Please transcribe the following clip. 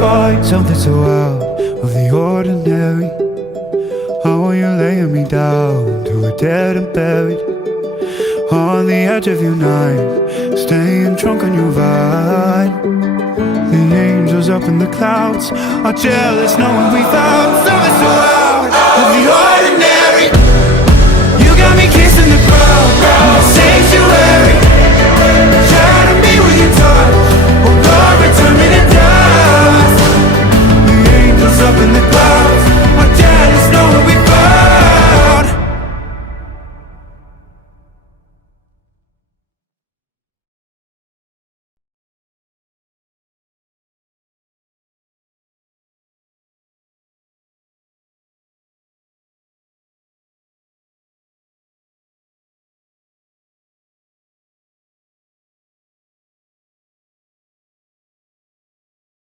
find something so out of the ordinary. How are you laying me down to a dead and buried on the edge of your night, staying drunk on your vine. The angels up in the clouds are jealous knowing we found something so out of the ordinary. You got me kissing the ground in the sanctuary, trying to be with your touch.